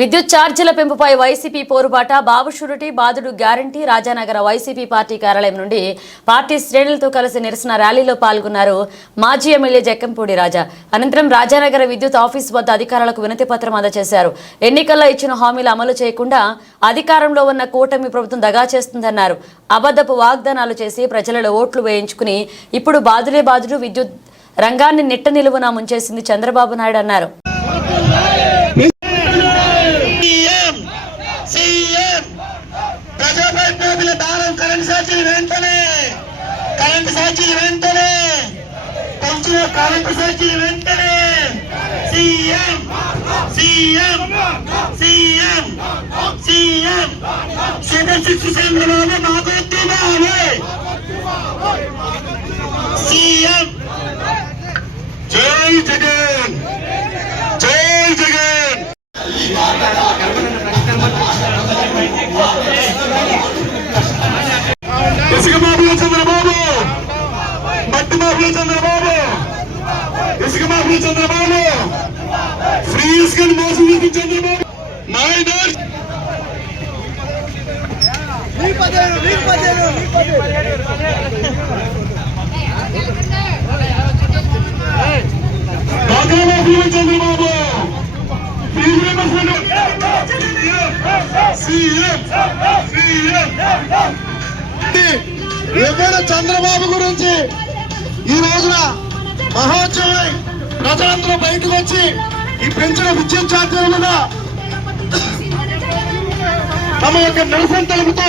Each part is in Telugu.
విద్యుత్ ఛార్జీల పెంపుపై వైసీపీ పోరుబాట, బాబు షూరిటీ బాదుడు గ్యారంటీ. రాజానగర వైసీపీ పార్టీ కార్యాలయం నుండి పార్టీ శ్రేణులతో కలిసి నిరసన ర్యాలీలో పాల్గొన్నారు మాజీ ఎమ్మెల్యే జక్కంపూడి రాజా. అనంతరం రాజానగర విద్యుత్ ఆఫీస్ వద్ద అధికారులకు వినతి పత్రం అందజేశారు. ఎన్నికల్లో ఇచ్చిన హామీలు అమలు చేయకుండా అధికారంలో ఉన్న కూటమి ప్రభుత్వం దగా చేస్తుందన్నారు. అబద్ధపు వాగ్దానాలు చేసి ప్రజలలో ఓట్లు వేయించుకుని ఇప్పుడు బాదుడే బాదుడు విద్యుత్ రంగాన్ని నిట్ట నిలువునా ముంచేసింది చంద్రబాబు నాయుడు అన్నారు. కరెంట్ ఛార్జీలు వెంటనే పెంచిన కరెంట్ ఛార్జీలు వెంటనే సీఎం చంద్రబాబు మాకు సీఎం జై జగన్ జై జగన్. ఇసుక మాఫియా చంద్రబాబు, మట్టి మాఫియా చంద్రబాబు, ఇసుక మాఫియా చంద్రబాబు, ఫ్రీ ఇసుకని మోసం చేసిన చంద్రబాబు. చంద్రబాబు ఎవరు చంద్రబాబు గురించి ఈ రోజున మహోత్సవం ప్రజలందరూ బయటకు వచ్చి ఈ పెంచిన విద్యుత్ ఛార్జీల మీద తమ యొక్క నిరసన తెలుపుతూ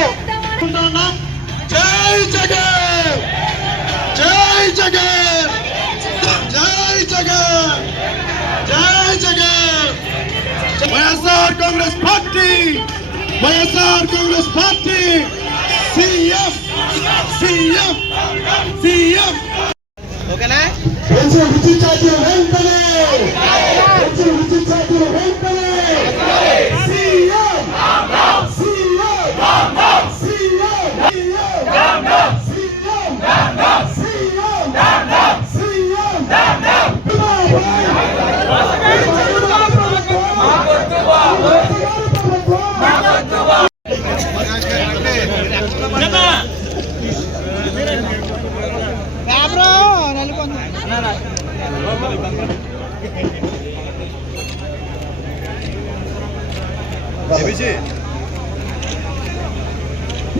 జై జగన్ జై జగన్ జై జగన్ జై జగన్. వైఎస్ఆర్ కాంగ్రెస్ పార్టీ సీఎం ఓకేనా. పెంచిన విద్యుత్ ఛార్జీలు వెంటనే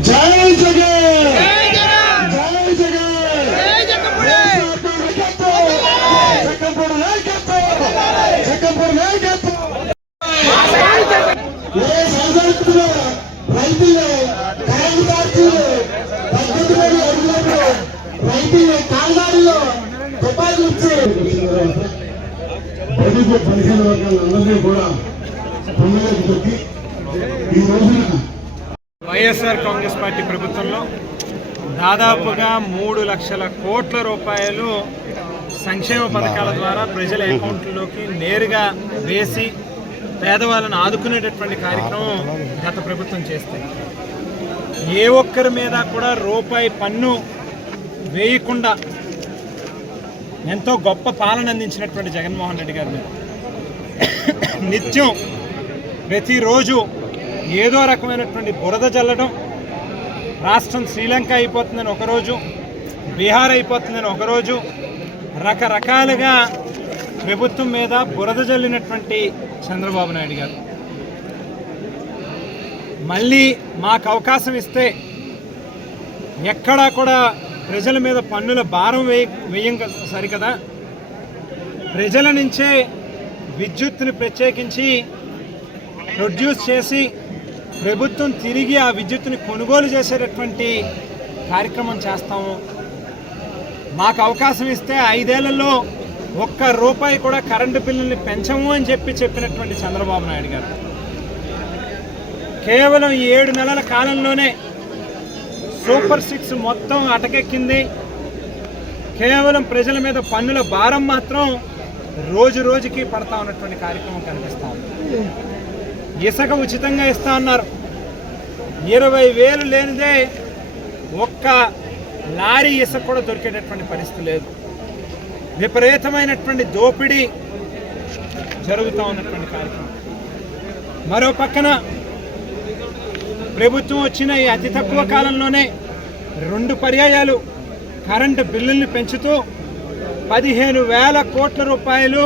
జై జగన్ జై జగన్ జక్కంపూడి రైతులు కరెంటు ఛార్జీలు రైతులు కాల్దారిలో తుపాకులు ఇచ్చి 15 వర్గాలందరినీ కూడా వైఎస్ఆర్ కాంగ్రెస్ పార్టీ ప్రభుత్వంలో దాదాపుగా 3 లక్షల కోట్ల రూపాయలు సంక్షేమ పథకాల ద్వారా ప్రజల అకౌంట్లలోకి నేరుగా వేసి పేదవాళ్ళను ఆదుకునేటటువంటి కార్యక్రమం గత ప్రభుత్వం చేస్తే ఏ ఒక్కరి మీద కూడా రూపాయి పన్ను వేయకుండా ఎంతో గొప్ప పాలన అందించినటువంటి జగన్మోహన్ రెడ్డి గారి మీద నిత్యం ప్రతిరోజు ఏదో రకమైనటువంటి బురద జల్లడం, రాష్ట్రం శ్రీలంక అయిపోతుందని ఒకరోజు, బీహార్ అయిపోతుందని ఒకరోజు, రకరకాలుగా ప్రభుత్వం మీద బురద జల్లినటువంటి చంద్రబాబు నాయుడు గారు మళ్ళీ మాకు అవకాశం ఇస్తే ఎక్కడా కూడా ప్రజల మీద పన్నుల భారం వేయం సరికదా, ప్రజల నుంచే విద్యుత్తుని ప్రత్యేకించి ప్రొడ్యూస్ చేసి ప్రభుత్వం తిరిగి ఆ విద్యుత్తుని కొనుగోలు చేసేటటువంటి కార్యక్రమం చేస్తాము. మాకు అవకాశం ఇస్తే 5 ఏళ్లలో ₹1 కూడా కరెంటు బిల్లుల్ని పెంచము అని చెప్పినటువంటి చంద్రబాబు నాయుడు గారు కేవలం 7 నెలల కాలంలోనే సూపర్ 6 మొత్తం అటకెక్కింది. కేవలం ప్రజల మీద పన్నుల భారం మాత్రం రోజు రోజుకి పడతా ఉన్నటువంటి కార్యక్రమం కనిపిస్తా ఉంది. ఇసుక ఉచితంగా ఇస్తా ఉన్నారు. 20,000 లేనిదే ఒక్క లారీ ఇసుక కూడా దొరికేటటువంటి పరిస్థితి లేదు. విపరీతమైనటువంటి దోపిడీ జరుగుతూ ఉన్నటువంటి కార్యక్రమం. మరో పక్కన ప్రభుత్వం వచ్చిన ఈ అతి తక్కువ కాలంలోనే 2 పర్యాయాలు కరెంటు బిల్లుల్ని పెంచుతూ 15,000 కోట్ల రూపాయలు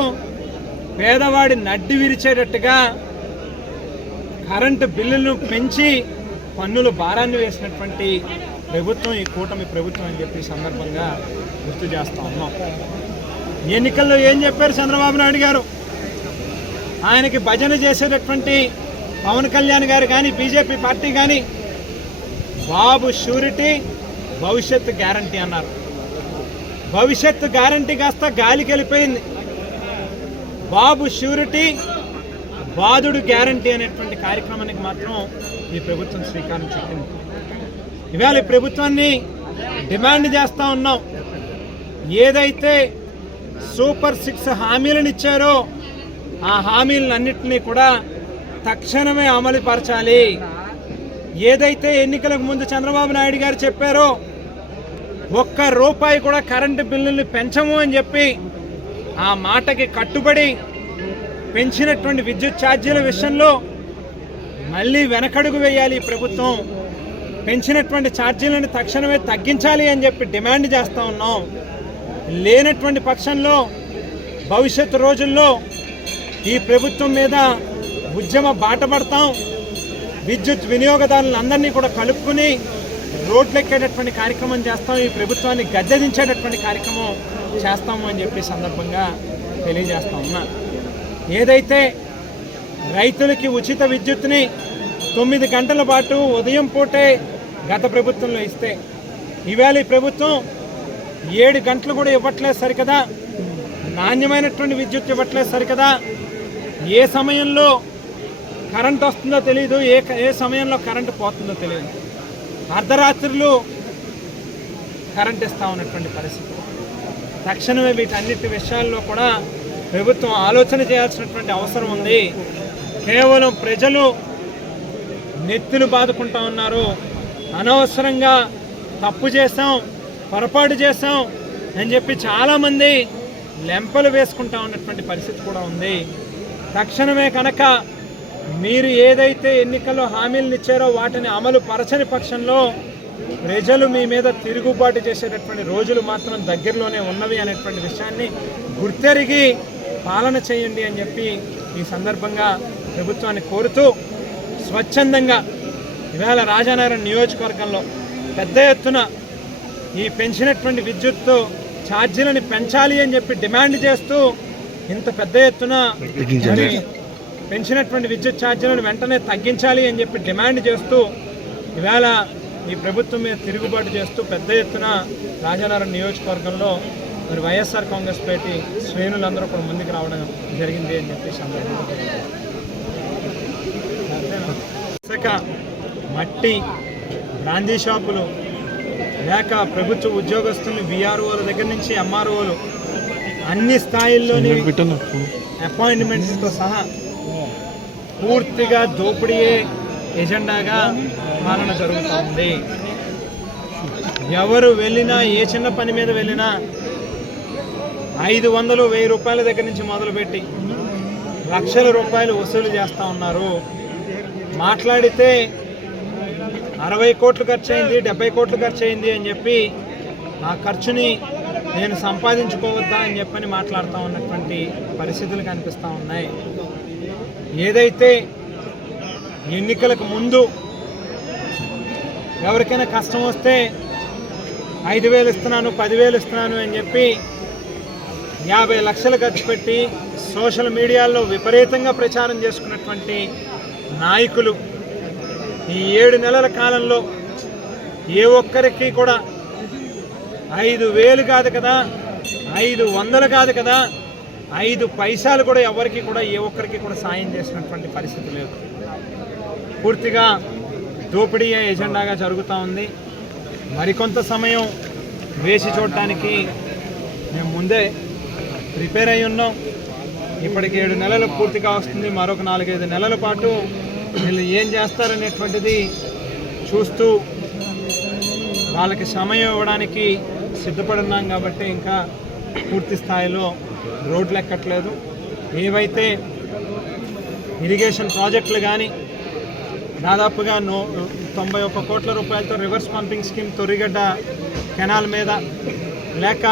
పేదవాడి నడ్డి విరిచేటట్టుగా కరెంటు బిల్లులను పెంచి పన్నుల భారాన్ని వేసినటువంటి ప్రభుత్వం ఈ కూటమి ప్రభుత్వం అని చెప్పి సందర్భంగా గుర్తు చేస్తా ఉన్నాం. ఎన్నికల్లో ఏం చెప్పారు చంద్రబాబు నాయుడు గారు? ఆయనకి భజన చేసేటటువంటి పవన్ కళ్యాణ్ గారు కానీ బీజేపీ పార్టీ కానీ బాబు షూరిటీ భవిష్యత్తు గ్యారంటీ అన్నారు. భవిష్యత్తు గ్యారంటీ కాస్త గాలికి వెళ్ళిపోయింది. బాబు షూరిటీ బాధుడు గ్యారంటీ అనేటువంటి కార్యక్రమానికి మాత్రం ఈ ప్రభుత్వం శ్రీకారం చుట్టింది. ఇవాళ ఈ ప్రభుత్వాన్ని డిమాండ్ చేస్తూ ఉన్నాం. ఏదైతే సూపర్ 6 హామీలను ఇచ్చారో ఆ హామీలన్నింటినీ కూడా తక్షణమే అమలు పరచాలి. ఏదైతే ఎన్నికలకు ముందు చంద్రబాబు నాయుడు గారు చెప్పారో ₹1 కూడా కరెంటు బిల్లుల్ని పెంచము అని చెప్పి ఆ మాటకి కట్టుబడి పెంచినటువంటి విద్యుత్ ఛార్జీల విషయంలో మళ్ళీ వెనకడుగు వేయాలి. ఈ ప్రభుత్వం పెంచినటువంటి ఛార్జీలను తక్షణమే తగ్గించాలి అని చెప్పి డిమాండ్ చేస్తూ ఉన్నాం. లేనటువంటి పక్షంలో భవిష్యత్తు రోజుల్లో ఈ ప్రభుత్వం మీద ఉద్యమ బాట పడతాం. విద్యుత్ వినియోగదారులందరినీ కూడా కలుపుకుని రోడ్లెక్కేటటువంటి కార్యక్రమం చేస్తాం. ఈ ప్రభుత్వాన్ని గద్దెదించేటటువంటి కార్యక్రమం చేస్తాము అని చెప్పి సందర్భంగా తెలియజేస్తా ఉన్నా. ఏదైతే రైతులకి ఉచిత విద్యుత్ని 9 గంటల పాటు ఉదయం పూటే గత ప్రభుత్వంలో ఇస్తే ఇవాళ ఈ ప్రభుత్వం 7 గంటలు కూడా ఇవ్వట్లేదు సరికదా, నాణ్యమైనటువంటి విద్యుత్ ఇవ్వట్లేదు సరికదా. ఏ సమయంలో కరెంట్ వస్తుందో తెలియదు, ఏ సమయంలో కరెంటు పోతుందో తెలియదు. అర్ధరాత్రులు కరెంట్ ఇస్తా ఉన్నటువంటి పరిస్థితి. తక్షణమే వీటన్నిటి విషయాల్లో కూడా ప్రభుత్వం ఆలోచన చేయాల్సినటువంటి అవసరం ఉంది. కేవలం ప్రజలు నెత్తులు బాదుకుంటా ఉన్నారు. అనవసరంగా తప్పు చేశాం, పొరపాటు చేశాం అని చెప్పి చాలామంది లెంపలు వేసుకుంటా ఉన్నటువంటి పరిస్థితి కూడా ఉంది. తక్షణమే కనుక మీరు ఏదైతే ఎన్నికల్లో హామీలను ఇచ్చారో వాటిని అమలు పరచని పక్షంలో ప్రజలు మీ మీద తిరుగుబాటు చేసేటటువంటి రోజులు మాత్రం దగ్గరలోనే ఉన్నవి అనేటువంటి విషయాన్ని గుర్తెరిగి పాలన చేయండి అని చెప్పి ఈ సందర్భంగా ప్రభుత్వాన్ని కోరుతూ స్వచ్ఛందంగా ఇవాళ రాజానగరం నియోజకవర్గంలో పెద్ద ఎత్తున ఈ పెంచినటువంటి విద్యుత్ ఛార్జీలను పెంచాలి అని చెప్పి డిమాండ్ చేస్తూ ఇంత పెద్ద ఎత్తున పెంచినటువంటి విద్యుత్ ఛార్జీలను వెంటనే తగ్గించాలి అని చెప్పి డిమాండ్ చేస్తూ ఇవాళ ఈ ప్రభుత్వం మీద తిరుగుబాటు చేస్తూ పెద్ద ఎత్తున రాజానగరం నియోజకవర్గంలో మరి వైఎస్ఆర్ కాంగ్రెస్ పార్టీ శ్రేణులందరూ కూడా ముందుకు రావడం జరిగింది అని చెప్పి సందర్భంగా మట్టి బ్రాందీ షాపులు లేక ప్రభుత్వ ఉద్యోగస్తులు విఆర్ఓల దగ్గర నుంచి ఎంఆర్ఓలు అన్ని స్థాయిల్లోని అపాయింట్మెంట్స్తో సహా పూర్తిగా దోపిడీయే ఎజెండాగా పాలన జరుగుతూ ఉంది. ఎవరు వెళ్ళినా ఏ చిన్న పని మీద వెళ్ళినా 500, 1000 రూపాయల దగ్గర నుంచి మొదలుపెట్టి లక్షల రూపాయలు వసూలు చేస్తూ ఉన్నారు. మాట్లాడితే 60 కోట్లు ఖర్చు అయింది, 70 కోట్లు ఖర్చు అయింది అని చెప్పి ఆ ఖర్చుని నేను సంపాదించుకోవద్దా అని చెప్పని మాట్లాడుతూ ఉన్నటువంటి పరిస్థితులు కనిపిస్తూ ఉన్నాయి. ఏదైతే ఎన్నికలకు ముందు ఎవరికైనా కష్టం వస్తే 5,000 ఇస్తున్నాను, 10,000 ఇస్తున్నాను అని చెప్పి 50 లక్షలు ఖర్చు పెట్టి సోషల్ మీడియాలో విపరీతంగా ప్రచారం చేసుకున్నటువంటి నాయకులు ఈ 7 నెలల కాలంలో ఏ ఒక్కరికి కూడా 5,000 కాదు కదా, 500 కాదు కదా, 5 పైసలు కూడా ఎవరికి కూడా ఏ ఒక్కరికి కూడా సాయం చేసినటువంటి పరిస్థితి లేదు. పూర్తిగా దోపిడీ ఎజెండాగా జరుగుతూ ఉంది. మరికొంత సమయం వేసి చూడటానికి మేము ముందే ప్రిపేర్ అయి ఉన్నాం. ఇప్పటికి 7 నెలలు పూర్తిగా వస్తుంది. మరొక 4-5 నెలల పాటు వీళ్ళు ఏం చేస్తారనేటువంటిది చూస్తూ వాళ్ళకి సమయం ఇవ్వడానికి సిద్ధపడున్నాం. కాబట్టి ఇంకా పూర్తి స్థాయిలో రోడ్లు ఎక్కట్లేదు. ఏవైతే ఇరిగేషన్ ప్రాజెక్టులు కానీ దాదాపుగా 91 కోట్ల రూపాయలతో reverse pumping scheme Torrigadda canal మీద, లేక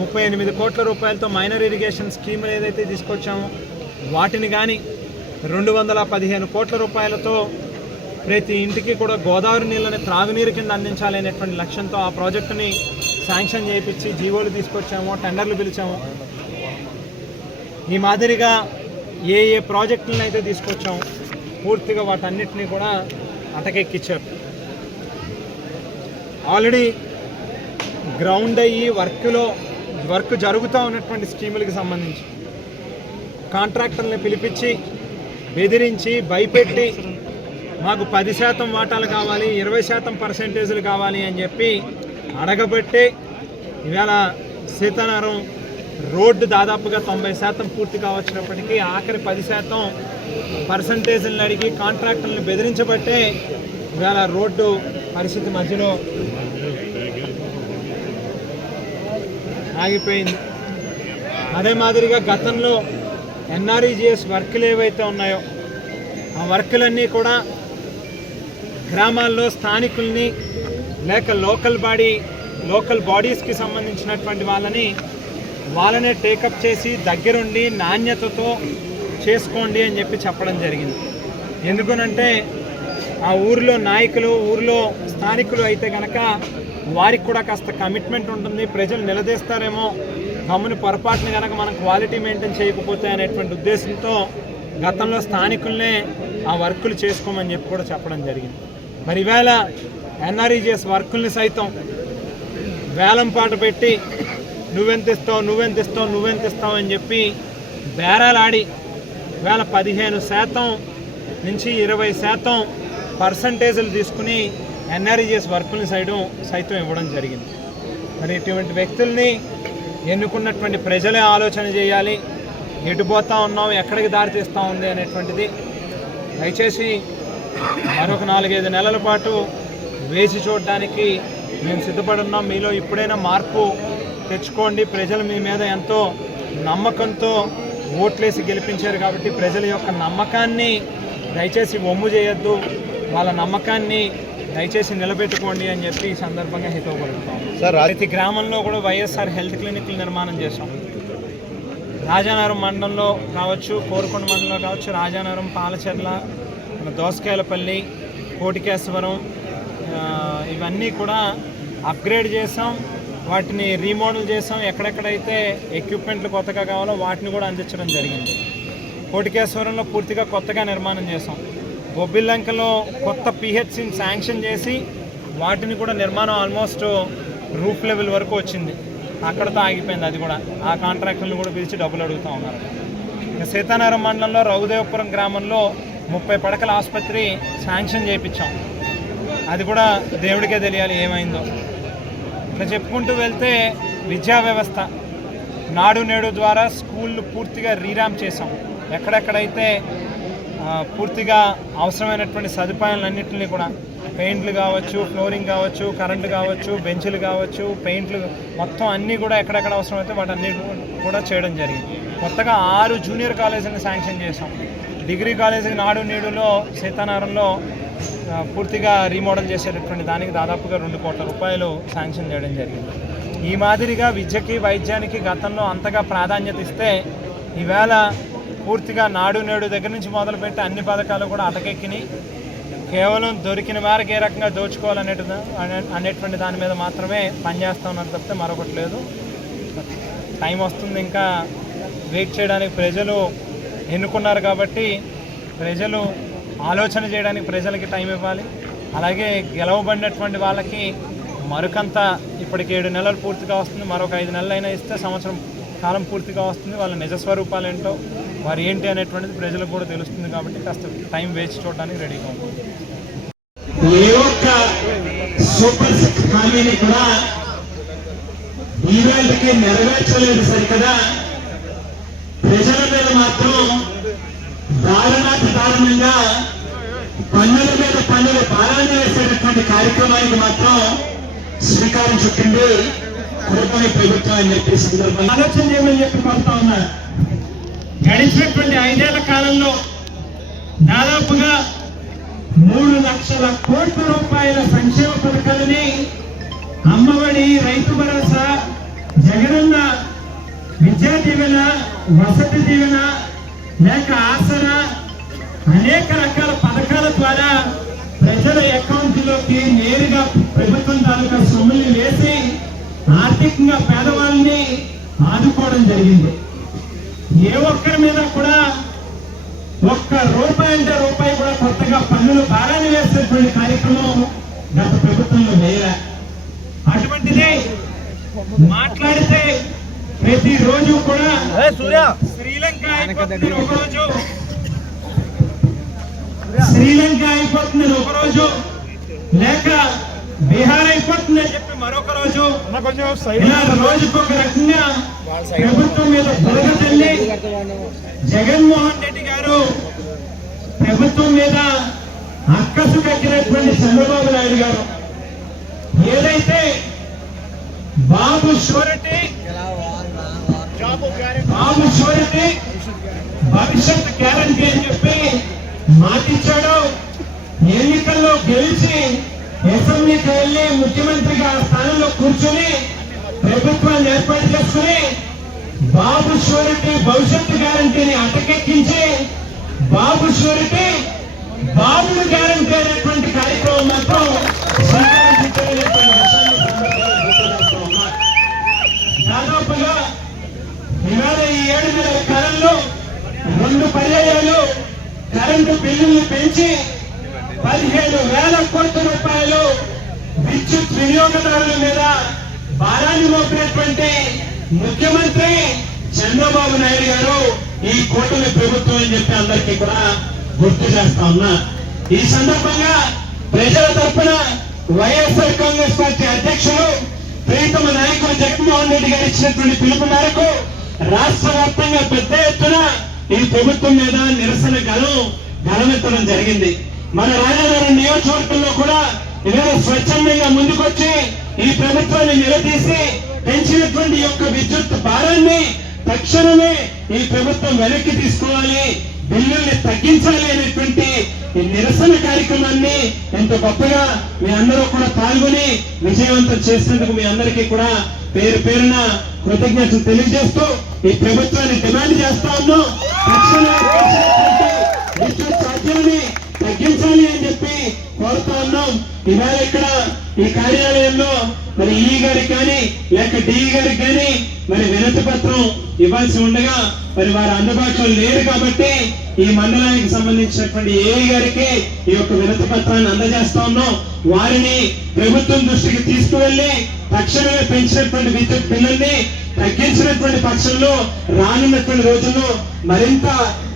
38 కోట్ల రూపాయలతో మైనర్ ఇరిగేషన్ స్కీములు ఏదైతే తీసుకొచ్చామో వాటిని కానీ 215 కోట్ల రూపాయలతో ప్రతి ఇంటికి కూడా గోదావరి నీళ్ళని త్రాగునీరు కింద అందించాలనేటువంటి లక్ష్యంతో ఆ ప్రాజెక్టుని శాంక్షన్ చేయించి జీవోలు తీసుకొచ్చామో, టెండర్లు పిలిచాము. ఈ మాదిరిగా ఏ ప్రాజెక్టులను అయితే తీసుకొచ్చామో పూర్తిగా వాటన్నిటినీ కూడా అటకెక్కించారు. ఆల్రెడీ గ్రౌండ్ అయ్యి వర్క్ జరుగుతూ ఉన్నటువంటి స్కీములకి సంబంధించి కాంట్రాక్టర్ని పిలిపించి బెదిరించి భయపెట్టి మాకు 10% వాటాలు కావాలి, 20% పర్సెంటేజీలు కావాలి అని చెప్పి అడగబట్టి ఇవాళ సీతానగరం రోడ్డు దాదాపుగా 90% పూర్తి కావచ్చినప్పటికీ ఆఖరి 10% పర్సంటేజ్లను అడిగి కాంట్రాక్టర్లను బెదిరించబట్టే ఇవాళ రోడ్డు పరిస్థితి మధ్యలో ఆగిపోయింది. అదే మాదిరిగా గతంలో ఎన్ఆర్ఈజిఎస్ వర్కులు ఏవైతే ఉన్నాయో ఆ వర్కులన్నీ కూడా గ్రామాల్లో స్థానికుల్ని లేక లోకల్ బాడీస్కి సంబంధించినటువంటి వాళ్ళనే టేకప్ చేసి దగ్గరుండి నాణ్యతతో చేసుకోండి అని చెప్పి చెప్పడం జరిగింది. ఎందుకనంటే ఆ ఊరిలో నాయకులు, ఊరిలో స్థానికులు అయితే కనుక వారికి కూడా కాస్త కమిట్మెంట్ ఉంటుంది, ప్రజలు నిలదీస్తారేమో గమ్ముని పొరపాటుని కనుక మనం క్వాలిటీ మెయింటైన్ చేయకపోతే అనేటువంటి ఉద్దేశంతో గతంలో స్థానికులనే ఆ వర్కులు చేసుకోమని చెప్పి కూడా చెప్పడం జరిగింది. మరి ఈవేళ ఎన్ఆర్ఈజిఎస్ వర్కుల్ని సైతం వేలం పాట పెట్టి నువ్వెంత ఇస్తావు అని చెప్పి బేరాలాడి వేళ 15% నుంచి 20% పర్సంటేజీలు తీసుకుని ఎన్ఆర్ఈజిఎస్ వర్కుల్ని సైతం ఇవ్వడం జరిగింది. మరి ఇటువంటి వ్యక్తుల్ని ఎన్నుకున్నటువంటి ప్రజలే ఆలోచన చేయాలి, ఎటుపోతా ఉన్నాం, ఎక్కడికి దారి తీస్తూ ఉంది అనేటువంటిది. దయచేసి మరొక 4-5 నెలల పాటు వేచి చూడడానికి మేము సిద్ధపడి ఉన్నాం. మీలో ఇప్పుడైనా మార్పు తెచ్చుకోండి. ప్రజలు మీ మీద ఎంతో నమ్మకంతో ఓట్లేసి గెలిపించారు కాబట్టి ప్రజల యొక్క నమ్మకాన్ని దయచేసి వమ్ము చేయొద్దు, వాళ్ళ నమ్మకాన్ని దయచేసి నిలబెట్టుకోండి అని చెప్పి ఈ సందర్భంగా హితవు పలుకుతాం. ప్రతి గ్రామంలో కూడా వైఎస్ఆర్ హెల్త్ క్లినిక్లు నిర్మాణం చేశాం. రాజానగరం మండలంలో కావచ్చు, కోరుకొండ మండలంలో కావచ్చు, రాజానగరం, పాలచెర్ల, దోసకాయలపల్లి, కోటికేశ్వరం ఇవన్నీ కూడా అప్గ్రేడ్ చేసాం, వాటిని రీమోడల్ చేసాం. ఎక్కడెక్కడైతే ఎక్విప్మెంట్లు కొత్తగా కావాలో వాటిని కూడా అందించడం జరిగింది. కోటికేశ్వరంలో పూర్తిగా కొత్తగా నిర్మాణం చేసాం. బొబ్బిల్లంకలో కొత్త పిహెచ్సిని శాంక్షన్ చేసి వాటిని కూడా నిర్మాణం ఆల్మోస్ట్ రూఫ్ లెవెల్ వరకు వచ్చింది, అక్కడతో ఆగిపోయింది. అది కూడా ఆ కాంట్రాక్టర్లు కూడా పిలిచి డబ్బులు అడుగుతూ ఉన్నారు. ఇంకా సీతానగరం మండలంలో రఘుదేవపురం గ్రామంలో 30 పడకల ఆసుపత్రి శాంక్షన్ చేయించాం. అది కూడా దేవుడికే తెలియాలి ఏమైందో. ఇట్లా చెప్పుకుంటూ వెళ్తే విద్యా వ్యవస్థ నాడు నేడు ద్వారా స్కూళ్ళు పూర్తిగా రీరాంప్ చేసాం. ఎక్కడెక్కడైతే పూర్తిగా అవసరమైనటువంటి సదుపాయాలన్నింటినీ కూడా పెయింట్లు కావచ్చు, ఫ్లోరింగ్ కావచ్చు, కరెంటు కావచ్చు, బెంచ్లు కావచ్చు, పెయింట్లు మొత్తం అన్నీ కూడా ఎక్కడెక్కడ అవసరమైతే వాటన్నీ కూడా చేయడం జరిగింది. కొత్తగా 6 జూనియర్ కాలేజీని శాంక్షన్ చేసాం. డిగ్రీ కాలేజీకి నాడు నేడులో సీతానగరంలో పూర్తిగా రీమోడల్ చేసేటటువంటి దానికి దాదాపుగా 2 కోట్ల రూపాయలు శాంక్షన్ చేయడం జరిగింది. ఈ మాదిరిగా విద్యకి, వైద్యానికి గతంలో అంతగా ప్రాధాన్యత ఇస్తే ఈవేళ పూర్తిగా నాడు నేడు దగ్గర నుంచి మొదలుపెట్టి అన్ని పథకాలు కూడా అటకెక్కినాయి. కేవలం దొరికిన మేరకు ఏ రకంగా అనేటువంటి దాని మీద మాత్రమే పనిచేస్తూ ఉన్నారు తప్పితే మరొకటి లేదు. టైం వస్తుంది, ఇంకా వెయిట్ చేయడానికి ప్రజలు ఎన్నుకున్నారు కాబట్టి ప్రజలు ఆలోచన చేయడానికి ప్రజలకి టైం ఇవ్వాలి. అలాగే గెలవబడినటువంటి వాళ్ళకి మరొకంత ఇప్పటికి 7 నెలలు పూర్తిగా వస్తుంది, మరొక 5 నెలలైనా ఇస్తే సంవత్సరం కాలం పూర్తిగా వస్తుంది. వాళ్ళ నిజస్వరూపాలు ఏంటో, వారు ఏంటి అనేటువంటిది ప్రజలకు కూడా తెలుస్తుంది. కాబట్టి కాస్త టైం వేచి చూడడానికి రెడీగా ఉంటుంది. ఏ ఒక్క సూపర్ సిక్స్ హామీని కూడా ఈవేళకి నెరవేర్చలేదు సరికదా, ప్రజల మీద మాత్రం దారుణంగా పన్నుల మీద పన్నులు భారాన్ని వేసేటటువంటి కార్యక్రమానికి మాత్రం శ్రీకారం చుట్టింది కూటమి ప్రభుత్వం అని చెప్పి సందర్భంగా ఆలోచన చేయమని చెప్పి కోరుతా ఉన్నారు. గడిచినటువంటి 5 ఏళ్ల కాలంలో దాదాపుగా 3 లక్షల కోట్ల రూపాయల సంక్షేమ పథకాలని అమ్మఒడి, రైతు భరోసా, జగనన్న విద్యా దీవెన, వసతి దీవెన, లేక ఆసరా, అనేక రకాల పథకాల ద్వారా ప్రజల అకౌంట్లోకి నేరుగా ప్రభుత్వం తాలూకా సొమ్ముల్ని వేసి ఆర్థికంగా పేదవాళ్ళని ఆదుకోవడం జరిగింది. ఏ ఒక్కరి మీద కూడా ఒక్క రూపాయి అంటే రూపాయి కూడా కొత్తగా పన్నులు భారాన్ని వేసేటువంటి కార్యక్రమం గత ప్రభుత్వంలో వేయలే. అటువంటిది మాట్లాడితే ప్రతిరోజు కూడా శ్రీలంక అయిపోతుంది ఒకరోజు, శ్రీలంక అయిపోతుంది ఒకరోజు, లేక బీహార్ అయిపోతుంది అని చెప్పి మరొక రోజు, ఇలా రోజుకొక రకంగా ప్రభుత్వం మీద బురద తల్లి జగన్మోహన్ రెడ్డి గారు ప్రభుత్వం మీద అక్కసు కట్టినటువంటి చంద్రబాబు నాయుడు గారు ఏదైతే బాబు షూరిటీ భవిష్యత్ గ్యారంటీ అని చెప్పి మాటిచ్చాడు. ఎన్నికల్లో గెలిచి అసెంబ్లీకి వెళ్లి ముఖ్యమంత్రిగా ఆ స్థానంలో కూర్చొని ప్రభుత్వాన్ని ఏర్పాటు చేసుకుని బాబు షూరిటీ భవిష్యత్తు గ్యారంటీని అటకెక్కించి బాబు షూరిటీ బాబును గ్యారంటీ అనేటువంటి కార్యక్రమం మాత్రం దాదాపుగా ఇవాళ ఈ 7 నెలల కాలంలో 2 పర్యాయాలు కరెంటు బిల్లుల్ని పెంచి 15,000 కోట్ల రూపాయలు విద్యుత్ వినియోగదారుల మీద భారాన్ని మోపినటువంటి ముఖ్యమంత్రి చంద్రబాబు నాయుడు గారు ఈ కూటమి ప్రభుత్వం అని చెప్పి అందరికీ కూడా గుర్తు చేస్తా ఉన్నా. ఈ సందర్భంగా ప్రజల తరఫున వైఎస్ఆర్ కాంగ్రెస్ పార్టీ అధ్యక్షులు ప్రీతమ నాయకులు జగన్మోహన్ రెడ్డి గారు ఇచ్చినటువంటి పిలుపు మేరకు రాష్ట్ర వ్యాప్తంగా పెద్ద ఎత్తున ఈ ప్రభుత్వం మీద నిరసన గలమెత్తడం జరిగింది. మన రాజానగరం నియోజకవర్గంలో కూడా ఇవాళ స్వచ్ఛందంగా ముందుకొచ్చి ఈ ప్రభుత్వాన్ని నిలదీసి పెంచినటువంటి యొక్క విద్యుత్ భారాన్ని తక్షణమే ఈ ప్రభుత్వం వెనక్కి తీసుకోవాలి, బిల్లుల్ని తగ్గించాలి అనేటువంటి ఈ నిరసన కార్యక్రమాన్ని ఎంతో గొప్పగా మీ అందరూ కూడా పాల్గొని విజయవంతం చేసినందుకు మీ అందరికీ కూడా పేరు పేరున కృతజ్ఞతలు తెలియజేస్తూ ఈ ప్రభుత్వాన్ని డిమాండ్ చేస్తా ఉన్నాం. విద్యుత్ ఛార్జీలని తగ్గించాలి అని చెప్పి కోరుతా ఉన్నాం. ఇవాళ ఇక్కడ ఈ కార్యాలయంలో మరి ఈ గారికి కానీ లేక డిఈ గారికి కానీ మరి వినతి పత్రం ఇవ్వాల్సి ఉండగా మరి వారు అందుబాటులో లేరు కాబట్టి ఈ మండలానికి సంబంధించినటువంటి ఏఈ గారికి ఈ యొక్క వినతి పత్రాన్ని అందజేస్తా ఉన్నాం. వారిని ప్రభుత్వం దృష్టికి తీసుకువెళ్లి తక్షణమే పెంచినటువంటి విద్యుత్ బిల్లుల్ని తగ్గించినటువంటి పక్షంలో రానున్నటువంటి రోజుల్లో మరింత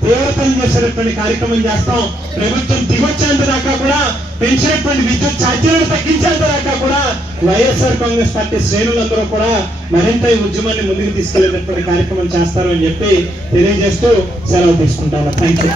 తీవ్రతరం చేసేటటువంటి కార్యక్రమం చేస్తాం. ప్రభుత్వం దిగొచ్చేంత దాకా కూడా పెంచినటువంటి విద్యుత్ ఛార్జీలను తగ్గించేంత దాకా కూడా వైఎస్ఆర్ కాంగ్రెస్ పార్టీ శ్రేణులందరూ కూడా మరింత ఈ ఉద్యమాన్ని ముందుకు తీసుకెళ్లేటటువంటి కార్యక్రమం చేస్తారు అని చెప్పి తెలియజేస్తూ సెలవు తీసుకుంటాను. Thank you.